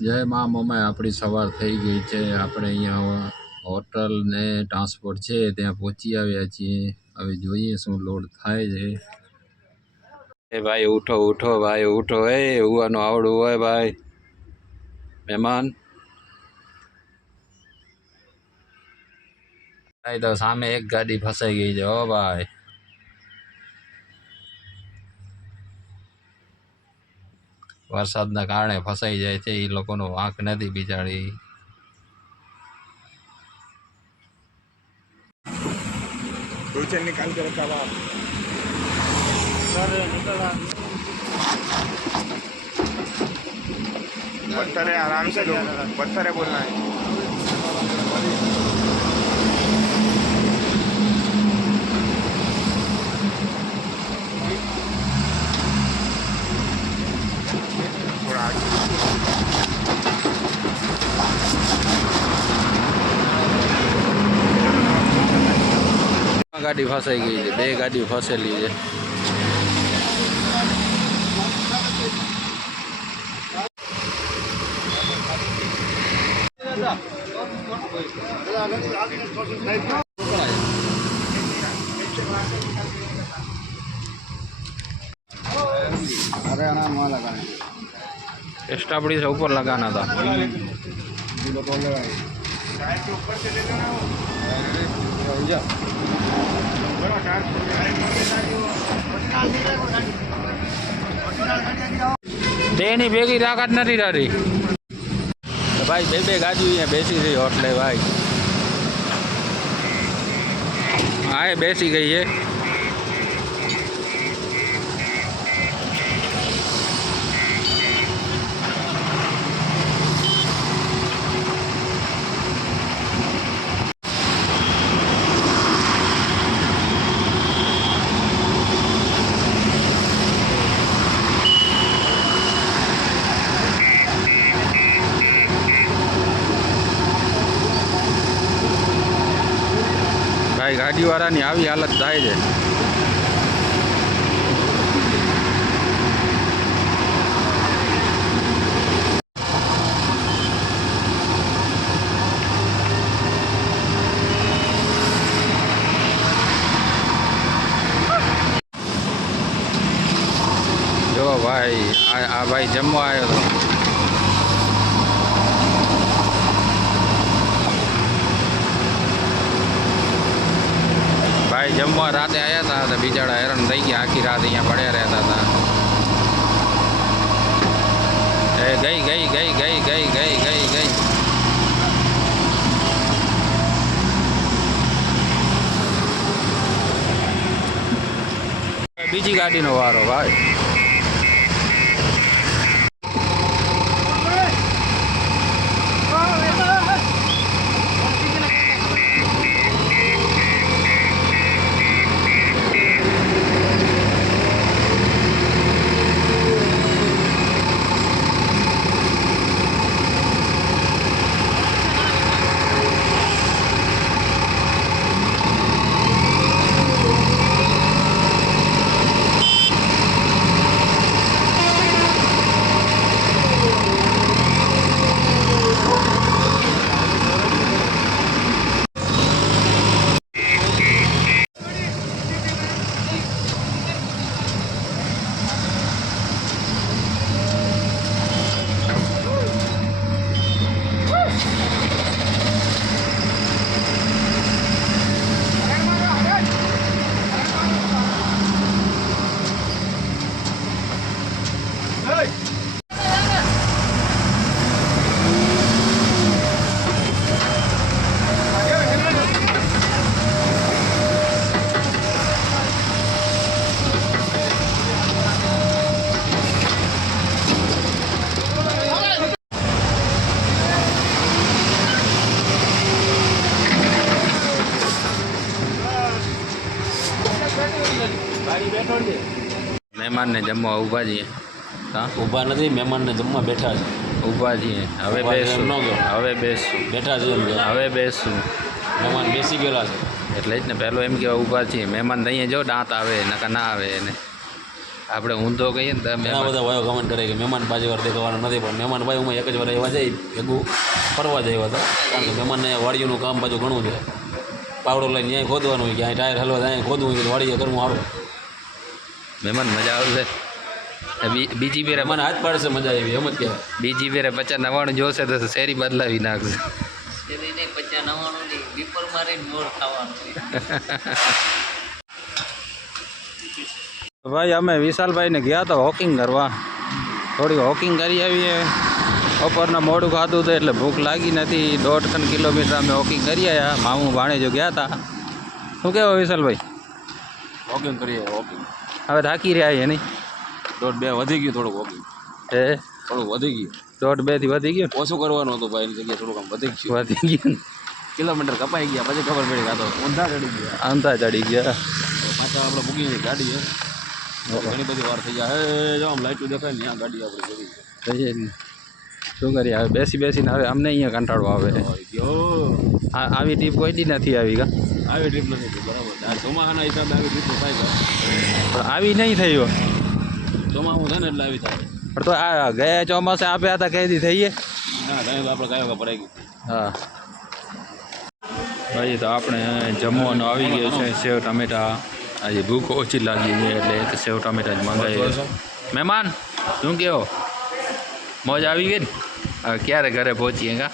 જય મા મમાઈ આપણી સવાર થઈ ગઈ છે. આપણે અહીંયા હોટલ ને ટ્રાન્સપોર્ટ છે, ત્યાં પહોંચી આવ્યા છીએ. હવે જોઈએ શું લોડ થાય છે. એ ભાઈ, ઉઠો ઉઠો, ભાઈ, ઉઠો. એ, ઉવાનું આવડું હોય ભાઈ. મહેમાન. ભાઈ, તો સામે એક ગાડી ફસાઈ ગઈ છે, હો ભાઈ. વરસાદના કારણે ફસાઈ જાય છે એ લોકોનો વાંક નથી બિચારી फ्यूचर निकाल के रखा हुआ पत्थर है आराम से लो पत्थर है बोलना है ગાડી ફસાઈ ગઈ છે. બે ગાડી ફસેલી છે. અરે છે, ઉપર લગાના હતા. લોકો લેવાય ઉપર તેની ભેગી તાકાત નથી તારી. ભાઈ બે બે ગાજુ અહીંયા બેસી રહી હોટલે ભાઈ. હા એ બેસી ગઈ છે. ગાડીવાળાની આવી હાલત થાય છે. જો ભાઈ આ આ ભાઈ જમવા આવ્યો હતો ભાઈ જમવા રાતે આવ્યા હતા તો બિચારા હેરાન થઈ ગયા, આખી રાત અહીંયા પડ્યા રહેતા હતા એ ગઈ ગઈ ગઈ ગઈ ગઈ ગઈ ગઈ ગઈ. બીજી ગાડીનો વારો, ભાઈ. મહેમાનને જમવા ઊભા છીએ. હા? ઊભા નથી મહેમાનને જમવા બેઠા છે. ઊભા છીએ. હવે બેસું. હવે બેસશું બેઠા છે હવે બેસશું મહેમાન બેસી ગયેલા છે. એટલે જ ને પહેલો એમ કહેવાય ઊભા છીએ. મહેમાન અહીંયા જો દાંત આવે નકા ના આવે એને. આપણે ઊંધો કહીએ ને ઘણા બધા ભાઈઓ કમેન્ટ કરે કે મહેમાન પાછી વાર દેખાવાનું નથી પણ મહેમાન ભાઈ હું એક જ વાર એવા જઈ ભેગું ફરવા જ આવ્યા હતા કારણ કે મહેમાનને વાડીઓનું કામ બાજુ ઘણું છે. પાવડો લઈને ત્યાં ખોદવાનું હોય કે અહીં ટાયર હલવા ત્યાં ખોદવું હોય વાડીએ કરવું સારું મહેમાન મજા આવશે. બીજી બેરે મને હાથ પાડશે મજા આવી એમ જ કહેવાય બીજી બેરે પચાસ નવ્વાણું જોશે તો શેરી બદલાવી નાખશે. ભાઈ અમે વિશાલભાઈને ગયા હતા હોકિંગ કરવા. થોડી હોકિંગ કરી આવીએ. બપોરના મોડું ખાધું હતું એટલે ભૂખ લાગી નથી. દોઢ ત્રણ કિલોમીટર અમે હોકિંગ કરી આવ્યા મામું ભાણેજો ગયા હતા શું કહેવાય વિશાલભાઈ? વોકિંગ કરીએ વોકિંગ હવે થાકી રહ્યા છે નહીં દોઢ બે વધી ગયું થોડુંક વોકિંગ હે? થોડુંક વધી ગયું. દોઢ બેથી વધી ગયું ઓછું કરવાનું હતું ભાઈ એની જગ્યાએ થોડુંક આમ વધી ગયું. વધી ગયું કિલોમીટર કપાઈ ગયા પછી ખબર પડી કાં તો ઊંધા ચડી ગયા. આમતા ચડી ગયા. પાછા આપણે બુકિંગની ગાડી છે ઘણી બધી વાર થઈ જાય હે જો આમ લાઈટું દેખાય ને ત્યાં ગાડી આપણી જડી પછી શું કરીએ? હવે બેસી બેસીને હવે અમને અહીંયા કંટાળો આવે. ગયો આ આવી ટીપ કોઈ દી નથી આવી કા? આવી ટ્રીપ નથી બરાબર. આ ચોમાસાના હિસાબે આવી ટ્રીપ થાય છે. પણ આવી નહીં થઈ હોય. ચોમાસું છે ને એટલે આવી થાય. પણ તો આ ગયા ચોમાસે આપ્યા હતા કઈ દી થઈએ ના કાંઈ આપણે વખત ભરાઈ ગયું હા. ભાઈ તો આપણે જમવાનું આવી ગયું છે. સેવ ટામેટા. આજે ભૂખ ઓછી લાગી છે એટલે સેવ ટામેટા જ મંગાવી મહેમાન શું કહો મોજ આવી ગઈ ને? હવે ક્યારે ઘરે પહોંચીએ કા?